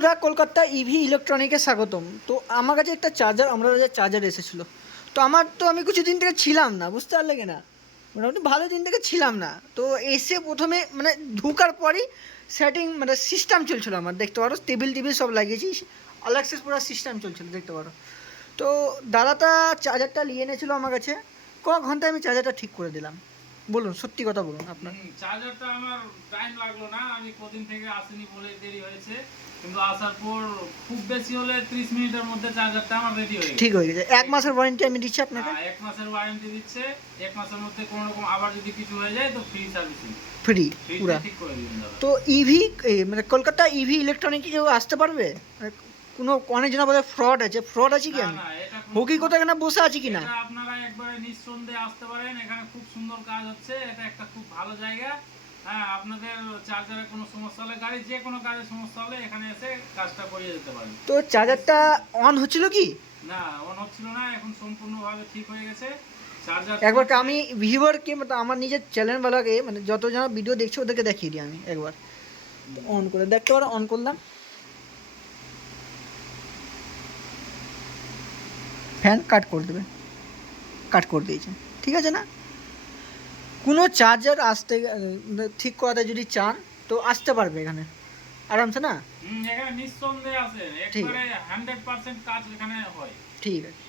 আমরা কলকাতা ইভি ইলেকট্রনিকে স্বাগতম। তো আমার কাছে একটা চার্জার আমরা চার্জার এসেছিল। তো আমার তো আমি কিছু দিন থেকে ছিলাম না, বুঝতে পারলে কি না মোটামুটি ভালো দিন থেকে ছিলাম না। তো এসে প্রথমে মানে ঢুকার পরই সেটিং মানে সিস্টেম চলছিল আমার, দেখতে পারো? টেবিল টেবিল সব লাগিয়েছি অ্যালেক্সেস পুরো সিস্টেম চলছিল, দেখতে পারো? তো দাদাটা চার্জারটা নিয়ে এনেছিল আমার কাছে। ক ঘন্টায় আমি চার্জারটা ঠিক করে দিলাম। বলুন সত্যি কথা বলুন আপনার। চার্জারটা আমার টাইম লাগল না আমি কদিন থেকে আসিনি বলে দেরি হয়েছে। কিন্তু আসার পর খুব বেশি হলে ত্রিশ মিনিটের মধ্যে চার্জারটা আমার রেডি হয়ে গেছে। ঠিক হয়ে গেছে। এক মাসের ওয়ারেন্টি আমি দিচ্ছি আপনাকে? হ্যাঁ, এক মাসের ওয়ারেন্টি দিচ্ছে। এক মাসের মধ্যে কোনো রকম আবার যদি কিছু হয়ে যায় তো ফ্রি সার্ভিসিং ফ্রি পুরা। ঠিক করে দিবেন দাদা। তো ইভি মানে কলকাতা ইভি ইলেকট্রনিক কেউ আসতে পারবে? কোনো অনেকজন বলে ফ্রড আছে। ফ্রড আছে কি না আমি? কোনো- কোথায় এখানে বসে আছি কি না? আপনারা একবারে নিঃসন্দেহে আসতে পারেন। এখানে খুব সুন্দর কাজ হচ্ছে। এটা একটা খুব ভালো জায়গা। হ্যাঁ আপনাদের চার্জারে কোনো সমস্যা হলে গাড়ি যে কোনো কাজের সমস্যা হলে এখানে এসে কাজটা করিয়ে যেতে পারেন। তো চার্জারটা অন হচ্ছিল কি? না অন হচ্ছিল না এখন সম্পূর্ণভাবে ঠিক হয়ে গেছে। চার্জার একবার আমি ভিউয়ারকে মানে আমার নিজের চ্যানেলওয়ালাকে মানে যত জন ভিডিও দেখছে ওদেরকে দেখিয়ে দিই আমি একবার। অন করে দেখতে পারো অন করলাম। ফ্যান কাট করে দেবে। কাট করে দিয়েছে ঠিক আছে না? কোনো চার্জার আসতে ঠিক করাতে যদি চান তো আসতে পারবে এখানে। আরামসে না? এখানে নিঃসন্দেহে একবারে কাজ এখানে হয়। ঠিক আছে।